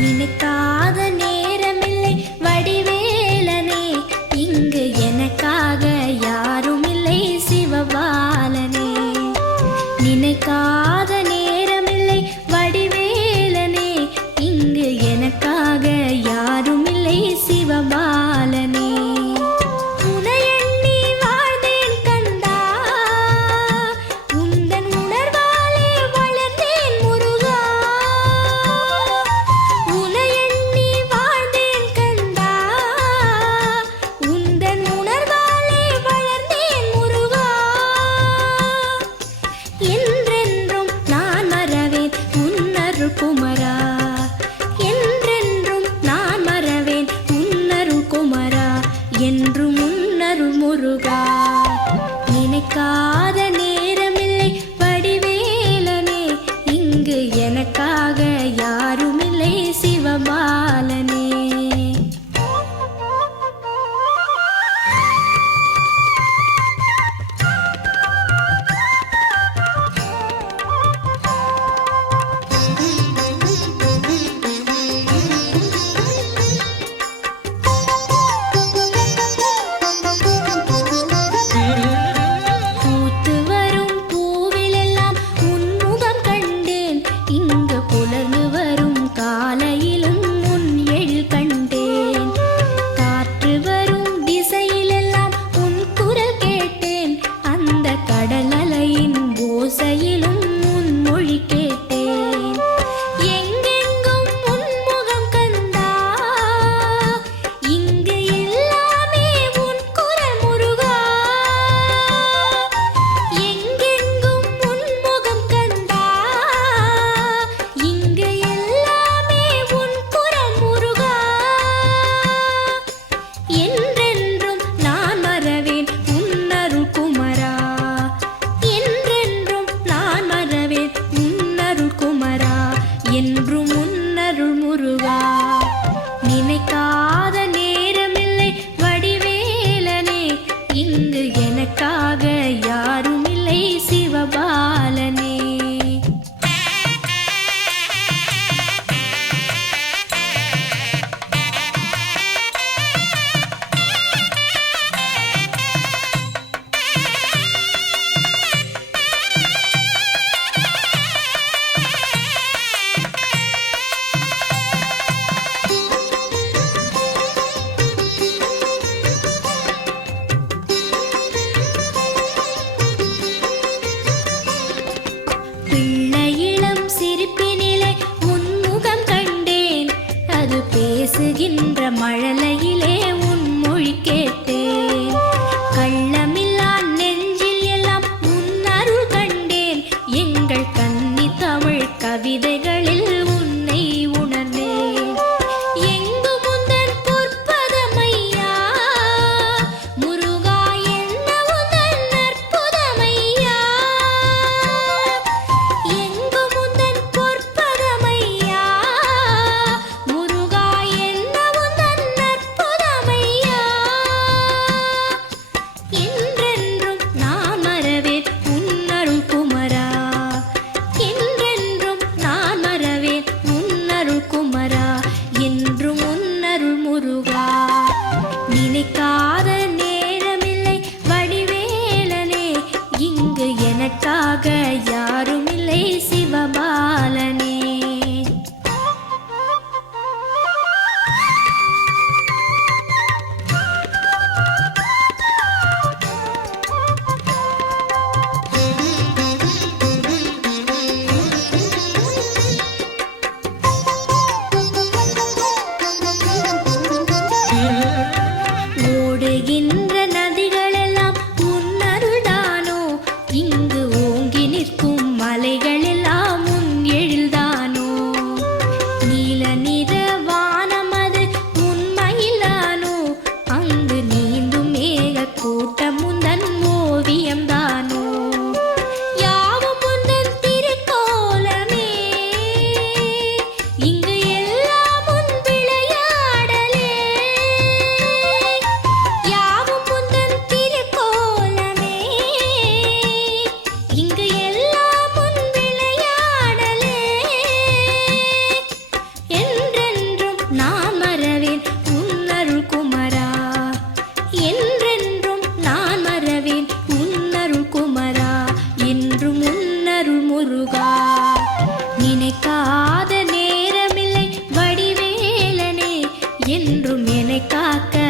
நினைக்காத நேரமில்லை வடிவேலனே, இங்கு எனக்காக யாரும் இல்லை சிவபாலனே. நினைக்காத நேரமில்லை வடிவேலனே, இங்கு எனக்காக யாரும் இல்லை சிவபாலனே. குமரா என்றென்றும் நான் மறவேன் உன்னருள் குமரா, என்று முன்னருள் முருகா. நினைக்காத நேரமில்லை வடிவேலனே, இங்கு எனக்காக யாருமில்லை சிவபாலனே. என்று முன்னருள் முருகா. நினைக்காத நேரமில்லை வடிவேலனே, இங்கு எனக்காக யாரும் இல்லை சிவபாலனே. பேசுகின்ற மழலையிலே உன் மொழி கேட்டேன், கள்ளமில்லா நெஞ்சில் எல்லாம் உன் அருள் கண்டேன். எங்கள் கன்னி தமிழ் கவிதைகளில் உன்னை உணர்ந்தேன். எங்கு முந்தன் பொற்பதமையா முருகா, என்ன உந்தன் நற்புதமையா. எங்கு முந்தன் பொற்பதமையா முருகா, என்ன உந்தன் நற்புதமையா. என்றும் என்னை காக்க